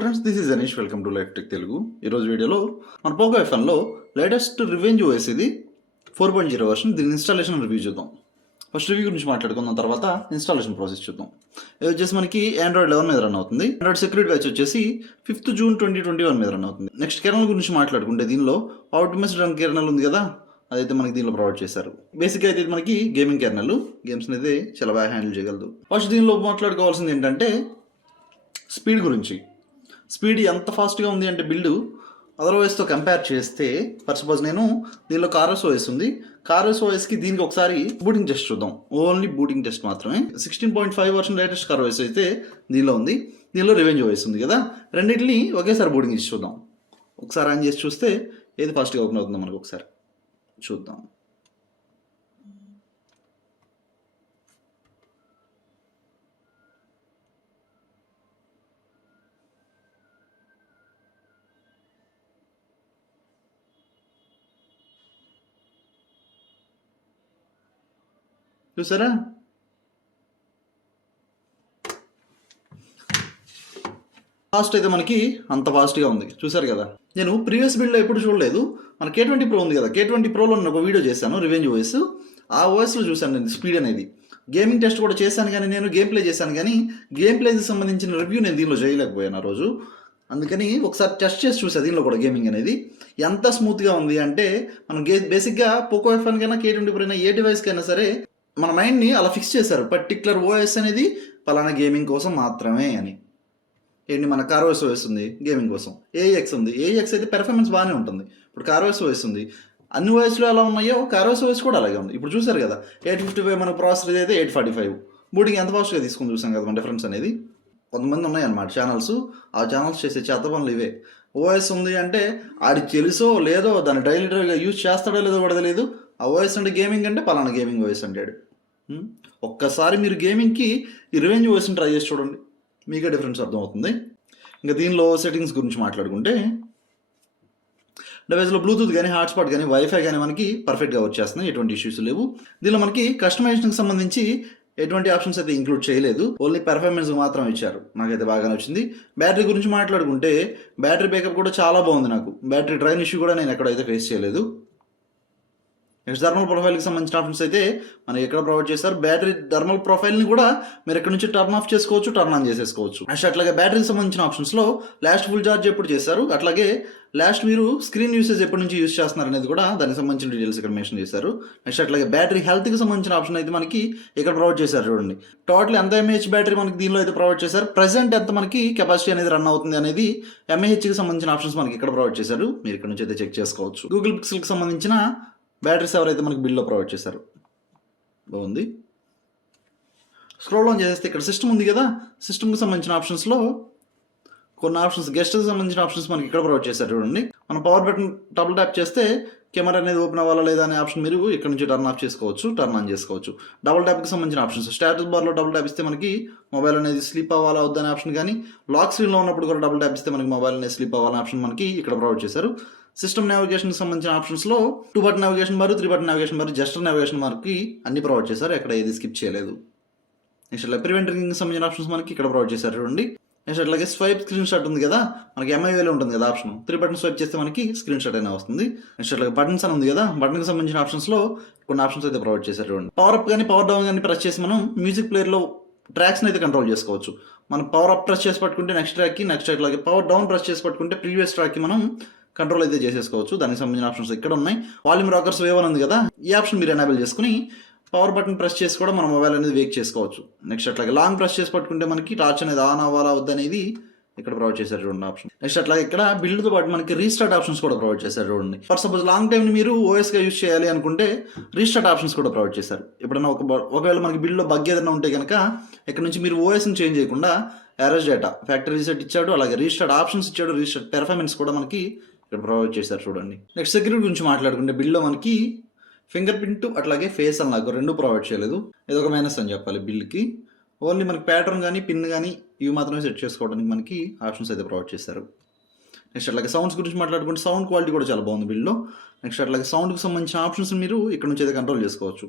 Friends, this is Anish. Welcome to life tech Telugu. ఈరోజు వీడియోలో మన పోకో F1లో లేటెస్ట్ రివెంజ్ ఓఎస్ ఇది 4.0 వర్షన్. దీని ఇన్స్టాలేషన్ రివ్యూ చూద్దాం. ఫస్ట్ రివ్యూ గురించి మాట్లాడుకున్న తర్వాత ఇన్స్టాలేషన్ ప్రాసెస్ చూద్దాం. ఇది వచ్చేసి మనకి Android 11 మీద రన్ అవుతుంది. Android సెక్యూరిటీ బ్యాచ్ వచ్చేసి 5th June 2021 మీద రన్ అవుతుంది. నెక్స్ట్ కెర్నల్ గురించి మాట్లాడుకుంటే దీనిలో ఆప్టిమస్ రన్ కెర్నల్ ఉంది కదా, అదైతే మనకి దీనిలో ప్రొవైడ్ చేశారు. బేసిక్గా అయితే ఇది మనకి గేమింగ్ కెర్నల్. గేమ్స్ని అయితే చాలా బాగా హ్యాండిల్ చేయగలదు. ఫస్ట్ దీనిలో మాట్లాడుకోవాల్సింది ఏంటంటే స్పీడ్ గురించి. స్పీడ్ ఎంత ఫాస్ట్గా ఉంది అంటే బిల్డ్ అదర్వైజ్తో కంపేర్ చేస్తే, ఫర్ సపోజ్ నేను దీనిలో కారోస్ ఓఎస్ ఉంది, కారోస్ ఓఎస్కి దీనికి ఒకసారి బూటింగ్ టెస్ట్ చూద్దాం. ఓన్లీ బూటింగ్ టెస్ట్ మాత్రమే. 16.5 వర్షన్ లేటెస్ట్ కార్ ఓఎస్ అయితే దీనిలో ఉంది. దీనిలో రివెంజ్ ఓఎస్ ఉంది కదా, రెండింటిని ఒకేసారి బూటింగ్ చేసి చూద్దాం. ఒకసారి ఆన్ చేసి చూస్తే ఏది ఫాస్ట్గా ఓపెన్ అవుతుందో మనకు ఒకసారి చూద్దాం. చూసారా, ఫాస్ట్ అయితే మనకి అంత ఫాస్ట్గా ఉంది. చూసారు కదా, నేను ప్రీవియస్ బిల్డ్లో ఎప్పుడు చూడలేదు. మన K20 Pro ఉంది కదా, K20 Proలో నేను ఒక వీడియో చేశాను రివెంజ్ ఓఎస్. ఆ ఓఎస్లో చూశాను నేను స్పీడ్ అనేది. గేమింగ్ టెస్ట్ కూడా చేశాను, కానీ నేను గేమ్ ప్లే చేశాను, కానీ గేమ్ ప్లేకి సంబంధించిన రివ్యూ నేను దీనిలో చేయలేకపోయాను ఆ రోజు. అందుకని ఒకసారి టెస్ట్ చేసి చూసా దీనిలో కూడా గేమింగ్ అనేది ఎంత స్మూత్గా ఉంది అంటే, మనం బేసిక్గా పోకో F1 కైనా K20 Pro అయినా ఏ డివైస్కైనా సరే మన మైండ్ని అలా ఫిక్స్ చేశారు. పర్టికులర్ ఓఎస్ అనేది పలానా గేమింగ్ కోసం మాత్రమే అని. ఏంటి, మన కారోస్ ఓఎస్ ఉంది గేమింగ్ కోసం, ఏఎక్స్ ఉంది, ఏఎక్స్ అయితే పెర్ఫార్మెన్స్ బాగానే ఉంటుంది. ఇప్పుడు కారోస్ ఓఎస్ ఉంది, అన్ని ఓఎస్లో ఎలా ఉన్నాయో కారోస్ ఓఎస్ కూడా అలాగే ఉంది. ఇప్పుడు చూసారు కదా, 855 మన ప్రాసెసర్ అయితే 845. బూటింగ్ ఎంత ఫాస్ట్గా తీసుకుని చూసాం కదా మన డిఫరెన్స్ అనేది. కొంతమంది ఉన్నాయన్నమాట ఛానల్స్, ఆ ఛానల్స్ చేసే చెత్త పనులు ఇవే. ఓఎస్ ఉంది అంటే ఆడికి తెలుసో లేదో, దాన్ని డైలీగా యూజ్ చేస్తాడో లేదో కూడా తెలియదు. ఆ ఓఎస్ అంటే గేమింగ్ అంటే పలానా గేమింగ్ ఓఎస్ అంటాడు. ఒక్కసారి మీరు గేమింగ్కి ఈ రివెంజ్ ఓఎస్ని ట్రై చేసి చూడండి, మీకే డిఫరెన్స్ అర్థమవుతుంది. ఇంకా దీనిలో సెట్టింగ్స్ గురించి మాట్లాడుకుంటే, డివైస్లో బ్లూటూత్ కానీ హాట్స్పాట్ కానీ వైఫై కానీ మనకి పర్ఫెక్ట్గా వచ్చేస్తున్నాయి, ఎటువంటి ఇష్యూస్ లేవు. దీనిలో మనకి కస్టమైజేషన్కి సంబంధించి ఎటువంటి ఆప్షన్స్ అయితే ఇంక్లూడ్ చేయలేదు, ఓన్లీ పెర్ఫార్మెన్స్ మాత్రం ఇచ్చారు. నాకైతే బాగా నచ్చింది. బ్యాటరీ గురించి మాట్లాడుకుంటే బ్యాటరీ బ్యాకప్ కూడా చాలా బాగుంది. నాకు బ్యాటరీ డ్రైన్ ఇష్యూ కూడా నేను ఎక్కడైతే ఫేస్ చేయలేదు. నెక్స్ట్ థర్మల్ ప్రొఫైల్కి సంబంధించిన ఆప్షన్స్ అయితే మనకి ఎక్కడ ప్రొవైడ్ చేస్తారు. బ్యాటరీ థర్మల్ ప్రొఫైల్ని కూడా మీరు ఎక్కడ నుంచి టర్న్ ఆఫ్ చేసుకోవచ్చు, టర్న్ ఆన్ చేసేసుకోవచ్చు. నెక్స్ట్ అట్లాగే బ్యాటరీకి సంబంధించిన ఆప్షన్స్లో లాస్ట్ ఫుల్ ఛార్జ్ ఎప్పుడు చేశారు, అట్లాగే లాస్ట్ మీరు స్క్రీన్ యూసేజ్ ఎప్పటి నుంచి యూస్ చేస్తున్నారు అనేది కూడా దానికి సంబంధించిన డీటెయిల్స్ ఇక్కడ మెన్షన్ చేశారు. నెక్స్ట్ అట్లాగే బ్యాటరీ హెల్త్కి సంబంధించిన ఆప్షన్ అయితే మనకి ఇక్కడ ప్రొవైడ్ చేశారు. చూడండి, టోటల్ ఎంత ఎంఏహెచ్ బ్యాటరీ మనకి దీనిలో అయితే ప్రొవైడ్ చేశారు, ప్రెసెంట్ ఎంత మనకి కెపాసిటీ అనేది రన్ అవుతుంది అనేది ఎంఏహెచ్కి సంబంధించిన ఆప్షన్స్ మనకి ఇక్కడ ప్రొవైడ్ చేశారు. మీరు ఇక్కడ నుంచి అయితే చెక్ చేసుకోవచ్చు. గూగుల్ పిక్సెల్కి సంబంధించిన బ్యాటరీ సేవర్ అయితే మనకి బిల్లో ప్రొవైడ్ చేశారు. బాగుంది. స్క్రోల్ ఆన్ చేస్తే ఇక్కడ సిస్టమ్ ఉంది కదా, సిస్టమ్కి సంబంధించిన ఆప్షన్స్లో కొన్ని ఆప్షన్స్, గెస్ట్కి సంబంధించిన ఆప్షన్స్ మనకి ఇక్కడ ప్రొవైడ్ చేశారు. చూడండి, మనం పవర్ బటన్ డబుల్ ట్యాప్ చేస్తే కెమెరా అనేది ఓపెన్ అవ్వాలా లేదా అనే ఆప్షన్ మీరు ఇక్కడ నుంచి టర్న్ ఆఫ్ చేసుకోవచ్చు, టర్న్ ఆన్ చేసుకోవచ్చు. డబుల్ ట్యాప్కి సంబంధించిన ఆప్షన్స్, స్టాటస్ బార్లో డబుల్ ట్యాప్ ఇస్తే మనకి మొబైల్ అనేది స్లీప్ అవ్వాలా వద్దనే ఆప్షన్, కానీ లాక్ స్క్రీన్లో ఉన్నప్పుడు కూడా డబుల్ ట్యాప్ ఇస్తే మనకి మొబైల్ అనేది స్లీప్ అవ్వాలనే ఆప్షన్ మనకి ఇక్కడ ప్రొవైడ్ చేశారు. సిస్టమ్ నావిగేషన్కి సంబంధించిన ఆప్షన్స్లో 2 button navigation bar, 3 button navigation bar, gesture navigation బార్కి అన్ని ప్రొవైడ్ చేశారు, ఎక్కడ ఏది స్కిప్ చేయలేదు. నెక్స్ట్ అట్లా ప్రివెంట్ రింగ్కి సంబంధించిన ఆప్షన్స్ మనకి ఇక్కడ ప్రొవైడ్ చేశారు. చూడండి, నెక్స్ట్ అట్లాగే స్వైప్ స్క్రీన్ షాట్ ఉంది కదా, మనకి MIUలో ఉంటుంది కదా ఆప్షన్, 3 బటన్ స్వైప్ చేస్తే మనకి స్క్రీన్ షాట్ అయినా వస్తుంది. నెక్స్ట్ అట్లాగే బటన్స్ అని ఉంది కదా, బటన్కి సంబంధించిన ఆప్షన్స్లో కొన్ని ఆప్షన్స్ అయితే ప్రొవైడ్ చేశారు. చూడండి, పవర్ అప్ కానీ పవర్ డౌన్ కానీ ప్రెస్ చేసి మనం మ్యూజిక్ ప్లేయర్లో ట్రాక్స్ని అయితే కంట్రోల్ చేసుకోవచ్చు. మనం పవర్ అప్ ప్రెస్ చేసి పట్టుకుంటే నెక్స్ట్ ట్రాక్కి, నెక్స్ట్ అట్లాగే పవర్ డౌన్ ప్రెస్ చేసి పట్టుకుంటే ప్రీవియస్ ట్రాక్కి మనం కంట్రోల్ అయితే చేసేసుకోవచ్చు. దానికి సంబంధించిన ఆప్షన్స్ ఇక్కడ ఉన్నాయి. వాల్యూమ్ రాకర్స్ వేవ్ అని ఉంది కదా, ఈ ఆప్షన్ మీరు ఎనేబుల్ చేసుకుని పవర్ బటన్ ప్రెస్ చేసి కూడా మన మొబైల్ అనేది వేక్ చేసుకోవచ్చు. నెక్స్ట్ అట్లాగే లాంగ్ ప్రెస్ చేసి పట్టుకుంటే మనకి టార్చ్ అనేది ఆన్ అవ్వాలా వద్దనేది ఇక్కడ ప్రొవైడ్ చేశారు. చూడండి ఆప్షన్. నెక్స్ట్ అట్లాగే ఇక్కడ బిల్డ్తో పాటు మనకి రీస్టార్ట్ ఆప్షన్స్ కూడా ప్రొవైడ్ చేశారు. చూడండి, ఫర్ సపోజ్ లాంగ్ టైంని మీరు ఓఎస్గా యూస్ చేయాలి అనుకుంటే రీస్టార్ట్ ఆప్షన్స్ కూడా ప్రొవైడ్ చేశారు. ఎప్పుడైనా ఒకవేళ మనకి బిల్డ్లో బగ్ ఏదైనా ఉంటే కనుక ఇక్కడ నుంచి మీరు ఓఎస్ని చేంజ్ చేయకుండా ఎరేజ్ డేటా, ఫ్యాక్టరీ రీసెట్ ఇచ్చాడు, అలాగే రీస్టార్ట్ ఆప్షన్స్ ఇచ్చాడు, రీస్టార్ట్ పెర్ఫార్మెన్స్ కూడా మనకి ఇక్కడ ప్రొవైడ్ చేశారు. చూడండి, నెక్స్ట్ సెక్యూరిటీ గురించి మాట్లాడుకుంటే బిల్డ్లో మనకి ఫింగర్ ప్రింట్ అట్లాగే ఫేస్ అన్లాక్ రెండు ప్రొవైడ్ చేయలేదు. ఇది ఒక మైనస్ అని చెప్పాలి బిల్డ్కి. ఓన్లీ మనకి ప్యాటర్న్ కానీ పిన్ కానీ ఇవి మాత్రమే సెట్ చేసుకోవడానికి మనకి ఆప్షన్స్ అయితే ప్రొవైడ్ చేశారు. నెక్స్ట్ అట్లాగే సౌండ్స్ గురించి మాట్లాడుకుంటే సౌండ్ క్వాలిటీ కూడా చాలా బాగుంది బిల్డ్లో. నెక్స్ట్ అట్లాగే సౌండ్కి సంబంధించిన ఆప్షన్స్ మీరు ఇక్కడ నుంచి అయితే కంట్రోల్ చేసుకోవచ్చు.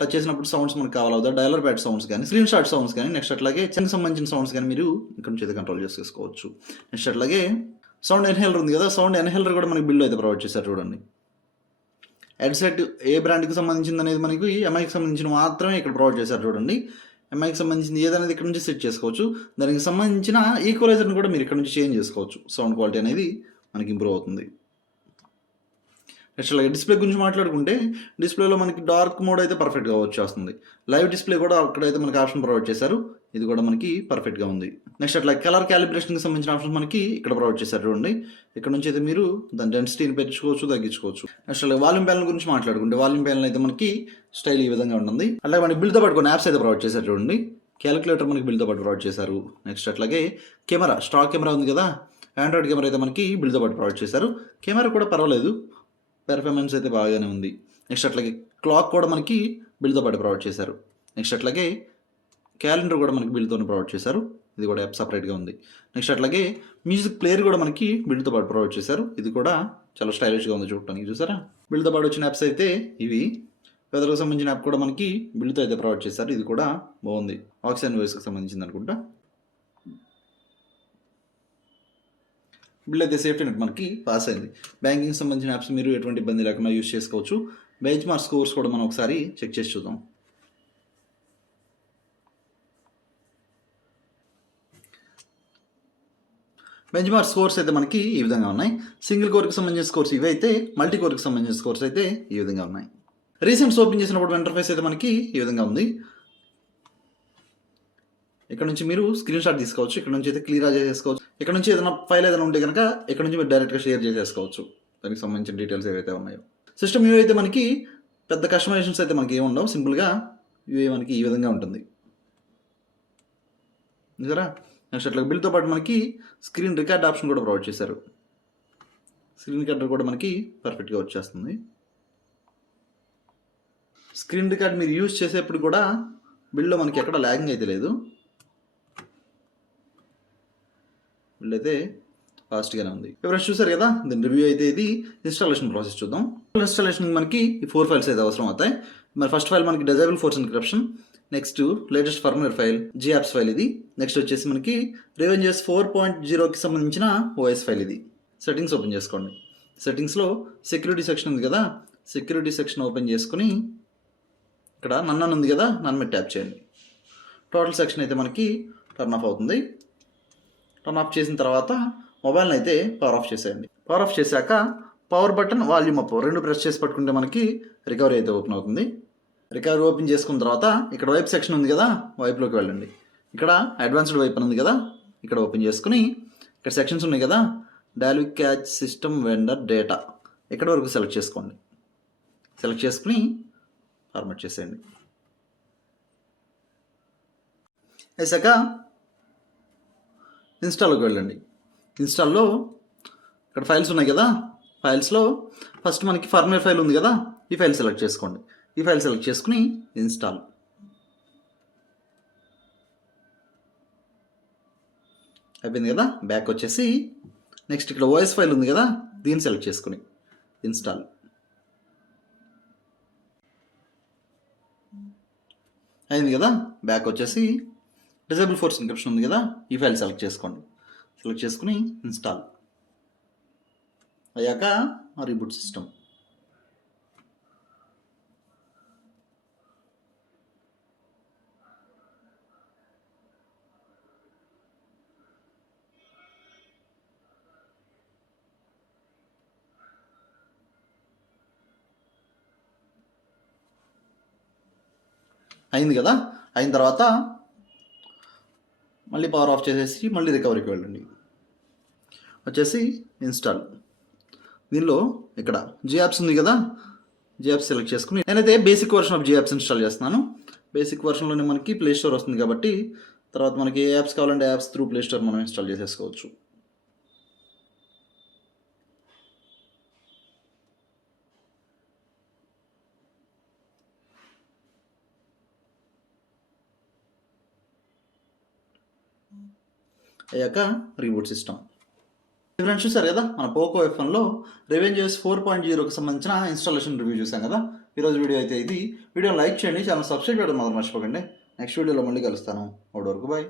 టచ్ చేసినప్పుడు సౌండ్స్ మనకు కావాలవుతా, డైలర్ ప్యాడ్ సౌండ్స్ కానీ, స్క్రీన్ షాట్ సౌండ్స్ కానీ, నెక్స్ట్ అట్లాగే చెన్కి సంబంధించిన సౌండ్స్ కానీ మీరు ఇక్కడ నుంచి అయితే కంట్రోల్ చేసుకోవచ్చు. నెక్స్ట్ అట్లాగే సౌండ్ ఎన్హేలర్ ఉంది కదా, సౌండ్ ఎన్హేలర్ కూడా మనకి బిల్డ్ అయితే ప్రొవైడ్ చేశారు చూడండి. హెడ్సెట్ ఏ బ్రాండ్కి సంబంధించింది అనేది మనకి ఎంఐకి సంబంధించిన మాత్రమే ఇక్కడ ప్రొవైడ్ చేశారు చూడండి. ఎంఐకి సంబంధించింది ఏదనేది ఇక్కడ నుంచి సెట్ చేసుకోవచ్చు. దానికి సంబంధించిన ఈక్వలైజర్ని కూడా మీరు ఇక్కడ నుంచి చేంజ్ చేసుకోవచ్చు. సౌండ్ క్వాలిటీ అనేది మనకి ఇంప్రూవ్ అవుతుంది. నెక్స్ట్ అలాగే డిస్ప్లే గురించి మాట్లాడుకుంటే డిస్ప్లేలో మనకి డార్క్ మోడ్ అయితే పర్ఫెక్ట్గా వచ్చేస్తుంది. లైవ్ డిస్ప్లే కూడా అక్కడైతే మనకి ఆప్షన్ ప్రొవైడ్ చేశారు, ఇది కూడా మనకి పర్ఫెక్ట్గా ఉంది. నెక్స్ట్ అట్లా కలర్ క్యాలిబ్రేషన్కి సంబంధించిన ఆప్షన్ మనకి ఇక్కడ ప్రొవైడ్ చేశారు చూడండి. ఇక్కడ నుంచి అయితే మీరు దాని డెన్సిటీని పెంచుకోవచ్చు, తగ్గించుకోవచ్చు. నెక్స్ట్ అలాగే వాల్యూమ్ ప్యానల్ గురించి మాట్లాడుకుంటే వాల్యూమ్ ప్యానల్ అయితే మనకి స్టైల్ ఈ విధంగా ఉంటుంది. అలాగే మనకి బిల్డ్తో పాటు కొన్ని యాప్స్ అయితే ప్రొవైడ్ చేశారు చూడండి. క్యాలిక్యులేటర్ మనకి బిల్డ్తో పాటు ప్రొవైడ్ చేశారు. నెక్స్ట్ అట్లాగే కెమెరా, స్టాక్ కెమెరా ఉంది కదా, ఆండ్రాయిడ్ కెమెరా అయితే మనకి బిల్డ్తో పాటు ప్రొవైడ్ చేశారు. కెమెరా కూడా పర్వాలేదు, పెర్ఫార్మెన్స్ అయితే బాగానే ఉంది. నెక్స్ట్ అట్లాగే క్లాక్ కూడా మనకి బిల్డ్తో పాటు ప్రొవైడ్ చేశారు. నెక్స్ట్ అట్లాగే క్యాలెండర్ కూడా మనకి బిల్డ్తోనే ప్రొవైడ్ చేశారు, ఇది కూడా యాప్ సపరేట్గా ఉంది. నెక్స్ట్ అట్లాగే మ్యూజిక్ ప్లేయర్ కూడా మనకి బిల్డ్తో పాటు ప్రొవైడ్ చేశారు, ఇది కూడా చాలా స్టైలిష్గా ఉంది చూడటానికి. చూసారా, బిల్డ్తో పాటు వచ్చిన యాప్స్ అయితే ఇవి. వెదర్కి సంబంధించిన యాప్ కూడా మనకి బిల్డ్తో అయితే ప్రొవైడ్ చేశారు, ఇది కూడా బాగుంది. ఆక్సిజన్ వాయిస్కి సంబంధించింది అనుకుంటా. బిల్ అయితే సేఫ్టీ నెట్ మనకి పాస్ అయింది. బ్యాంకింగ్ సంబంధించిన యాప్స్ మీరు ఎటువంటి ఇబ్బంది లేకుండా యూజ్ చేసుకోవచ్చు. బెంచ్ మార్క్ స్కోర్స్ కూడా మనం ఒకసారి చెక్ చేసి చూద్దాం. బెంచ్ మార్క్ స్కోర్స్ అయితే మనకి ఈ విధంగా ఉన్నాయి. సింగిల్ కోర్కి సంబంధించిన స్కోర్స్ ఇవి అయితే, మల్టీ కోర్కి సంబంధించిన స్కోర్స్ అయితే ఈ విధంగా ఉన్నాయి. రీసెంట్స్ ఓపెన్ చేసినప్పుడు ఇంటర్ఫేస్ అయితే మనకి ఈ విధంగా ఉంది. ఇక్కడ నుంచి మీరు స్క్రీన్ షాట్ తీసుకోవచ్చు, ఇక్కడ నుంచి అయితే క్లియర్ చేసేసుకోవచ్చు. ఇక్కడ నుంచి ఏదైనా ఫైల్ ఏదైనా ఉంటే కనుక ఇక్కడ నుంచి మీరు డైరెక్ట్గా షేర్ చేసేసుకోవచ్చు, దానికి సంబంధించిన డీటెయిల్స్ ఏవైతే ఉన్నాయో. సిస్టమ్ యూఐ అయితే మనకి పెద్ద కస్టమైజేషన్స్ అయితే మనకి ఏమి ఉండవు, సింపుల్గా యూఐ మనకి ఈ విధంగా ఉంటుంది. నిజరా. నెక్స్ట్ అట్లా బిల్తో పాటు మనకి స్క్రీన్ రికార్డ్ ఆప్షన్ కూడా ప్రొవైడ్ చేశారు. స్క్రీన్ రికార్డర్ కూడా మనకి పర్ఫెక్ట్గా వచ్చేస్తుంది. స్క్రీన్ రికార్డ్ మీరు యూజ్ చేసేప్పుడు కూడా బిల్లో మనకి ఎక్కడ ల్యాగింగ్ అయితే లేదు, బిల్ అయితే ఫాస్ట్గానే ఉంది. ఎవరైనా చూసారు కదా, దీని రివ్యూ అయితే ఇది. ఇన్స్టాలేషన్ ప్రాసెస్ చూద్దాం. ఇన్స్టాలేషన్ మనకి ఈ 4 ఫైల్స్ అయితే అవసరం అవుతాయి. మరి ఫస్ట్ ఫైల్ మనకి disable four encryption, next latest firmware file, GApps file ఇది. నెక్స్ట్ వచ్చేసి మనకి రివెంజర్స్ 4.0కి సంబంధించిన OS ఫైల్ ఇది. సెట్టింగ్స్ ఓపెన్ చేసుకోండి. సెట్టింగ్స్లో సెక్యూరిటీ సెక్షన్ ఉంది కదా, సెక్యూరిటీ సెక్షన్ ఓపెన్ చేసుకుని ఇక్కడ నన్ను ఉంది కదా, నన్ను మీద ట్యాప్ చేయండి. టోటల్ సెక్షన్ అయితే మనకి టర్న్ ఆఫ్ అవుతుంది. టర్న్ ఆఫ్ చేసిన తర్వాత మొబైల్ని అయితే పవర్ ఆఫ్ చేసేయండి. పవర్ ఆఫ్ చేశాక పవర్ బటన్, వాల్యూమ్ అప్ రెండు ప్రెస్ చేసి పట్టుకుంటే మనకి రికవరీ అయితే ఓపెన్ అవుతుంది. రికవరీ ఓపెన్ చేసుకున్న తర్వాత ఇక్కడ వైప్ సెక్షన్ ఉంది కదా, వైప్లోకి వెళ్ళండి. ఇక్కడ అడ్వాన్స్డ్ వైప్ ఉంది కదా, ఇక్కడ ఓపెన్ చేసుకుని ఇక్కడ సెక్షన్స్ ఉన్నాయి కదా, dialogue catch system vendor data, ఇక్కడ వరకు సెలెక్ట్ చేసుకోండి. సెలెక్ట్ చేసుకుని ఫార్మాట్ చేసేయండి. వేసాక ఇన్స్టాల్లోకి వెళ్ళండి. ఇన్స్టాల్లో ఇక్కడ ఫైల్స్ ఉన్నాయి కదా, ఫైల్స్లో ఫస్ట్ మనకి ఫర్మ్వేర్ ఫైల్ ఉంది కదా, ఈ ఫైల్ సెలెక్ట్ చేసుకోండి. ఈ ఫైల్ సెలెక్ట్ చేసుకుని ఇన్స్టాల్ అయిపోయింది కదా. బ్యాక్ వచ్చేసి నెక్స్ట్ ఇక్కడ OS ఫైల్ ఉంది కదా, దీన్ని సెలెక్ట్ చేసుకుని ఇన్స్టాల్ అయింది కదా. బ్యాక్ వచ్చేసి డిజేబుల్ ఫోర్స్ ఎన్క్రిప్షన్ ఉంది కదా, ఈ ఫైల్ సెలెక్ట్ చేసుకోండి. సెలెక్ట్ చేసుకుని ఇన్స్టాల్ అయ్యాక రీబూట్ సిస్టమ్. అయింది కదా. అయిన తర్వాత మళ్ళీ పవర్ ఆఫ్ చేసేసి మళ్ళీ రికవరీకి వెళ్ళండి. వచ్చేసి ఇన్స్టాల్, దీనిలో ఇక్కడ GApps ఉంది కదా, GApps సెలెక్ట్ చేసుకుని నేనైతే basic version of GApps install చేస్తున్నాను. బేసిక్ వర్షన్లోనే మనకి ప్లే స్టోర్ వస్తుంది కాబట్టి తర్వాత మనకి ఏ యాప్స్ కావాలంటే యాప్స్ త్రూ ప్లే స్టోర్ మనం ఇన్స్టాల్ చేసేసుకోవచ్చు. అయ్యాక రీబూట్ సిస్టమ్ ఫ్రెండ్స్ చూసారు కదా మన పోకో F1లో రెవెంజర్స్ 4.0కి సంబంధించిన ఇన్స్టాలేషన్ రివ్యూ చూసాం కదా. ఈరోజు వీడియో అయితే ఇది. వీడియో లైక్ చేయండి, ఛానల్ సబ్స్క్రైబ్ చేయడం మాత్రం మర్చిపోకండి. నెక్స్ట్ వీడియోలో మళ్ళీ కలుస్తాను. అప్పటి వరకు బాయ్.